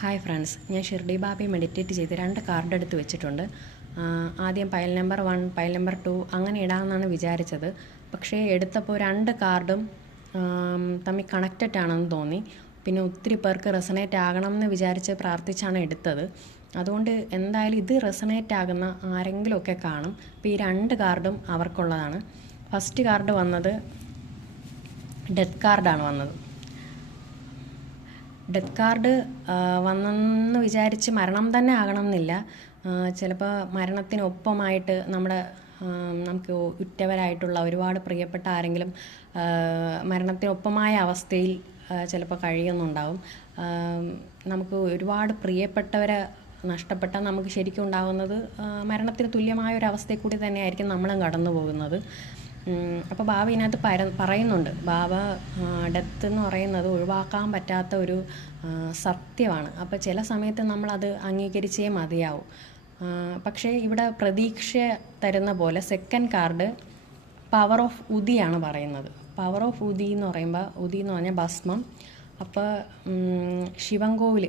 Hi friends, ഞാൻ Shirdi ബാബി meditate ചെയ്ത് 2 card എടുത്ത് വെച്ചിട്ടുണ്ട്. ആദ്യം പൈൽ നമ്പർ 1, പൈൽ നമ്പർ 2 അങ്ങനെ ഇടാമെന്നാണ് വിചാരിച്ചത്. പക്ഷേ എടുത്തപ്പോൾ 2 കാർഡും തമ്മിൽ കണക്റ്റഡ് ആണെന്ന് തോന്നി. പിന്നെ ഒത്തിരി പേർക്ക് റെസണേറ്റ് ആകണം എന്ന് വിചാരിച്ച് പ്രാർത്ഥിച്ചാണ് എടുത്തത്. അതുകൊണ്ട് എന്തായാലും ഇത് റെസണേറ്റ് ആകുന്ന ആരെങ്കിലുമൊക്കെ കാണും. അപ്പോൾ ഈ 2 കാർഡും അവർക്കുള്ളതാണ്. ഫസ്റ്റ് കാർഡ് വന്നത് ഡെത്ത് കാർഡാണ് വന്നത്. ഡെത്ത് കാർഡ് വന്നെന്ന് വിചാരിച്ച് മരണം തന്നെ ആകണമെന്നില്ല. ചിലപ്പോൾ മരണത്തിനൊപ്പമായിട്ട് നമുക്ക് ഉറ്റവരായിട്ടുള്ള ഒരുപാട് പ്രിയപ്പെട്ട ആരെങ്കിലും മരണത്തിനൊപ്പമായ അവസ്ഥയിൽ ചിലപ്പോൾ കഴിയുന്നുണ്ടാവും. നമുക്ക് ഒരുപാട് പ്രിയപ്പെട്ടവരെ നഷ്ടപ്പെട്ടാൽ നമുക്ക് ശരിക്കും ഉണ്ടാകുന്നത് മരണത്തിന് തുല്യമായ ഒരു അവസ്ഥയിൽ കൂടി തന്നെയായിരിക്കും നമ്മളും കടന്നു പോകുന്നത്. അപ്പോൾ ബാബ ഇതിനകത്ത് പറയുന്നുണ്ട്, ബാബ ഡെത്ത് എന്ന് പറയുന്നത് ഒഴിവാക്കാൻ പറ്റാത്ത ഒരു സത്യമാണ്. അപ്പോൾ ചില സമയത്ത് നമ്മളത് അംഗീകരിച്ചേ മതിയാവും. പക്ഷേ ഇവിടെ പ്രതീക്ഷ തരുന്ന പോലെ സെക്കൻഡ് കാർഡ് പവർ ഓഫ് ഉദിയാണ് പറയുന്നത്. പവർ ഓഫ് ഉദി എന്ന് പറയുമ്പോൾ, ഉദി എന്ന് പറഞ്ഞാൽ ഭസ്മം. അപ്പോൾ ശിവൻകോവിൽ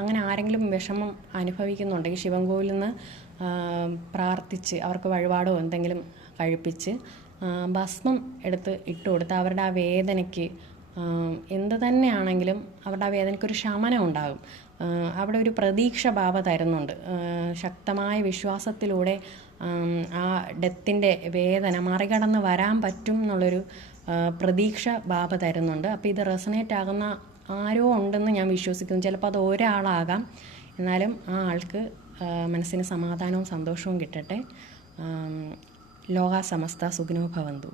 അങ്ങനെ ആരെങ്കിലും വിഷമം അനുഭവിക്കുന്നുണ്ടെങ്കിൽ ശിവൻകോവിലിൽ നിന്ന് പ്രാർത്ഥിച്ച് അവർക്ക് വഴിപാടോ എന്തെങ്കിലും കഴിപ്പിച്ച് ഭസ്മം എടുത്ത് ഇട്ട് കൊടുത്ത് അവരുടെ ആ വേദനയ്ക്ക് എന്ത് തന്നെയാണെങ്കിലും അവരുടെ ആ വേദനയ്ക്കൊരു ശമനം ഉണ്ടാകും. അവിടെ ഒരു പ്രതീക്ഷ ബാബ തരുന്നുണ്ട്. ശക്തമായ വിശ്വാസത്തിലൂടെ ആ ഡെത്തിൻ്റെ വേദന മറികടന്ന് വരാൻ പറ്റും എന്നുള്ളൊരു പ്രതീക്ഷ ബാബ തരുന്നുണ്ട്. അപ്പോൾ ഇത് റെസണേറ്റ് ആകുന്ന ആരോ ഉണ്ടെന്ന് ഞാൻ വിശ്വസിക്കുന്നു. ചിലപ്പോൾ അത് ഒരാളാകാം. എന്നാലും ആ ആൾക്ക് മനസ്സിന് സമാധാനവും സന്തോഷവും കിട്ടട്ടെ. ലോകാ സമസ്ത സുഖിനോ ഭവന്തു.